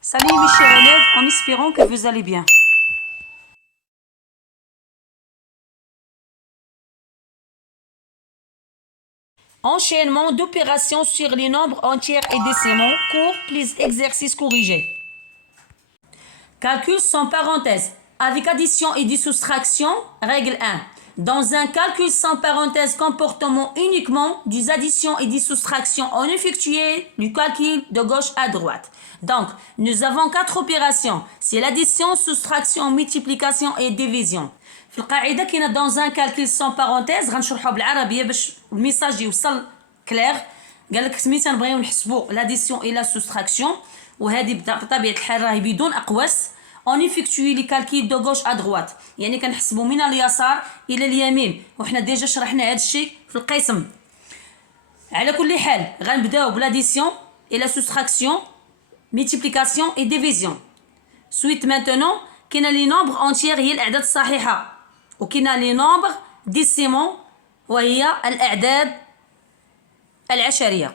Salut mes chers élèves, en espérant que vous allez bien. Enchaînement d'opérations sur les nombres entiers et décimaux. Cours plus exercice corrigé. Calcul sans parenthèse. Avec addition et des soustractions, règle 1. Dans un calcul sans parenthèse comportant uniquement des additions et des soustractions, on effectue le calcul de gauche à droite. Donc, nous avons 4 opérations. C'est l'addition, soustraction, multiplication et division. في القاعدة كاينة dans un calcul sans parenthèse غنشرحوها بالعربية باش الميساج يوصل كلير. قال لك سميتها نبغيو نحسبوا l'addition et la soustraction وهذه بطبيعة الحال راهي بدون أقواس. On effectue les calculs de gauche à droite. يعني كنحسبوا من اليسار إلى اليمين وحنا ديجا شرحنا هذا الشيء في القسم. على كل حال غنبداو بالاديسيون et la soustraction, multiplication et division. Suite maintenant كاينه لي نومبر انتيير هي الاعداد الصحيحه وكاينه لي نومبر ديسيمون وهي الاعداد العشريه.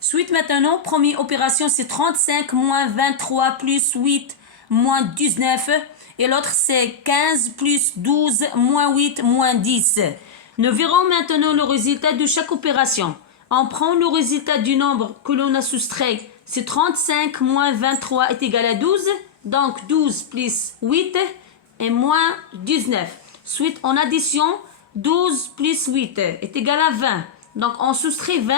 Suite maintenant, première opération c'est 35 moins 23 plus 8 moins 19 et l'autre c'est 15 plus 12 moins 8 moins 10. Nous verrons maintenant le résultat de chaque opération. On prend le résultat du nombre que l'on a soustrait, c'est 35 moins 23 est égal à 12, donc 12 plus 8 et moins 19. Suite en addition, 12 plus 8 est égal à 20, donc on soustrait 20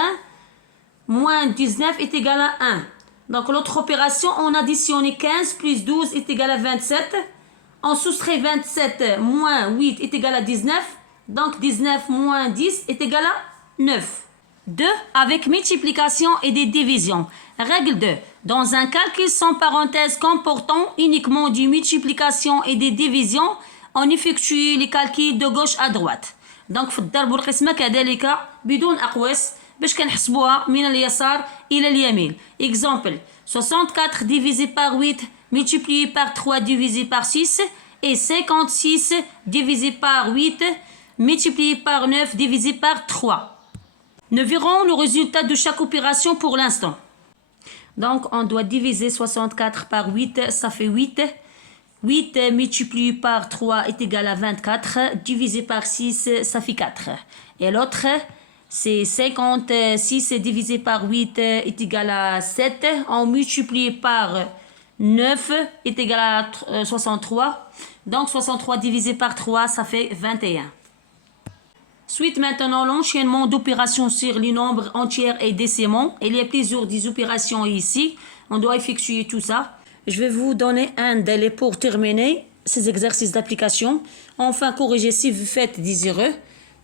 moins 19 est égal à 1. Donc l'autre opération, on additionne 15 plus 12 est égal à 27. On soustrait 27 moins 8 est égal à 19. Donc 19 moins 10 est égal à 9. 2. Avec multiplication et des divisions. Règle 2. Dans un calcul sans parenthèse comportant uniquement des multiplications et des divisions, on effectue les calculs de gauche à droite. Donc في الضرب والقسمة كذلك بدون أقواس باش كنحسبوها من اليسار إلى اليمين. Exemple 64 divisé par 8 multiplié par 3 divisé par 6 et 56 divisé par 8 multiplié par 9 divisé par 3. Nous verrons le résultat de chaque opération pour l'instant. Donc on doit diviser 64 par 8, ça fait 8. 8 multiplié par 3 est égal à 24, divisé par 6, ça fait 4. Et l'autre, c'est 56 divisé par 8 est égal à 7. On multiplie par 9 est égal à 63. Donc 63 divisé par 3, ça fait 21. Suite maintenant l'enchaînement d'opérations sur les nombres entiers et décimaux. Il y a plusieurs des opérations ici. On doit effectuer tout ça. Je vais vous donner un délai pour terminer ces exercices d'application. Enfin, corriger si vous faites des erreurs.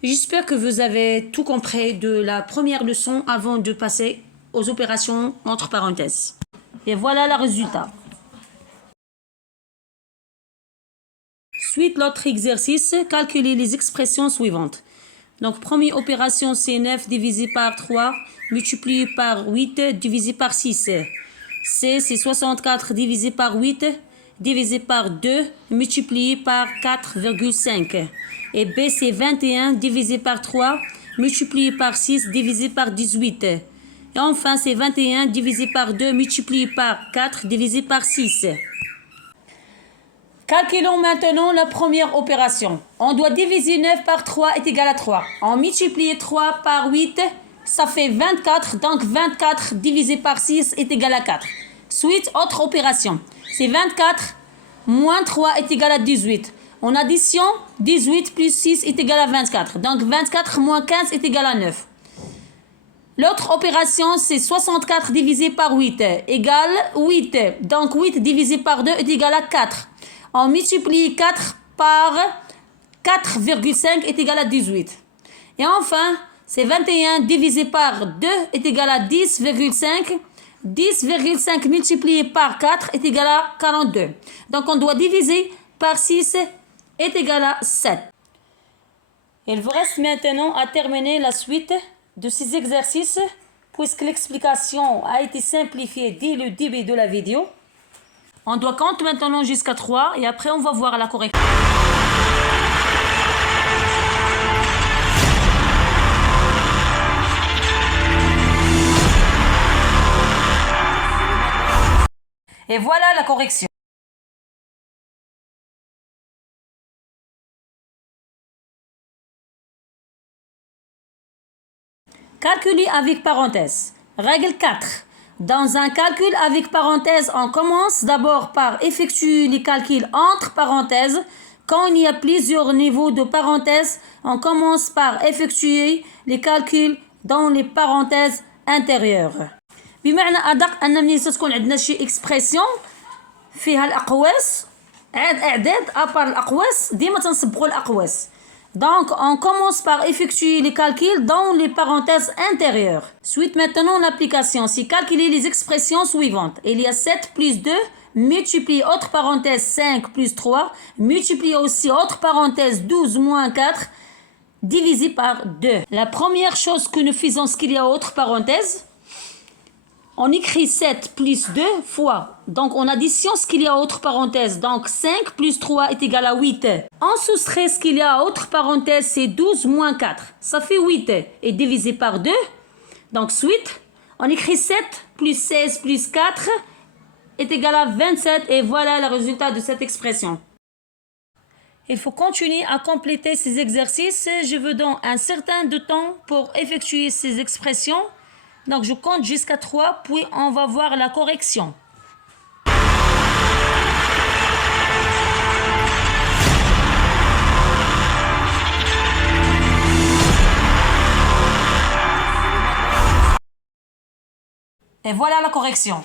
J'espère que vous avez tout compris de la première leçon avant de passer aux opérations entre parenthèses. Et voilà le résultat. Suite l'autre exercice, calculer les expressions suivantes. Donc, première opération, c'est 9 divisé par 3, multiplié par 8, divisé par 6. C, c'est 64 divisé par 8, divisé par 2, multiplié par 4,5. Et B, c'est 21 divisé par 3, multiplié par 6, divisé par 18. Et enfin, c'est 21 divisé par 2, multiplié par 4, divisé par 6. Calculons maintenant la première opération. On doit diviser 9 par 3 est égal à 3. On multiplie 3 par 8, ça fait 24. Donc 24 divisé par 6 est égal à 4. Suite, autre opération. C'est 24 moins 3 est égal à 18. En addition, 18 plus 6 est égal à 24. Donc 24 moins 15 est égal à 9. L'autre opération, c'est 64 divisé par 8 égale 8. Donc 8 divisé par 2 est égal à 4. On multiplie 4 par 4,5 est égal à 18. Et enfin, c'est 21 divisé par 2 est égal à 10,5. 10,5 multiplié par 4 est égal à 42. Donc on doit diviser par 6 est égal à 7. Il vous reste maintenant à terminer la suite de ces exercices puisque l'explication a été simplifiée dès le début de la vidéo. On doit compter maintenant jusqu'à 3 et après on va voir la correction. Et voilà la correction. Calculer avec parenthèse. Règle 4. Dans un calcul avec parenthèse, on commence d'abord par effectuer les calculs entre parenthèses. Quand il y a plusieurs niveaux de parenthèses, on commence par effectuer les calculs dans les parenthèses intérieures. بمعنى أدق أن ملي تكون عندنا شي إكسبرسيون فيها الأقواس أعداد أبار الأقواس ديما تنصبغوا الأقواس. Donc, on commence par effectuer les calculs dans les parenthèses intérieures. Suite maintenant l'application. C'est calculer les expressions suivantes. Il y a 7 plus 2, multiplié autre parenthèse 5 plus 3, multiplié aussi autre parenthèse 12 moins 4, divisé par 2. La première chose que nous faisons, ce qu'il y a autre parenthèse, on écrit 7 plus 2 fois. Donc, on additionne ce qu'il y a autre parenthèse. Donc, 5 plus 3 est égal à 8. On soustrait ce qu'il y a autre parenthèse, c'est 12 moins 4. Ça fait 8. Et divisé par 2. Donc, suite, on écrit 7 plus 16 plus 4 est égal à 27. Et voilà le résultat de cette expression. Il faut continuer à compléter ces exercices. Je vous donne un certain de temps pour effectuer ces expressions. Donc, je compte jusqu'à 3, puis on va voir la correction. Et voilà la correction.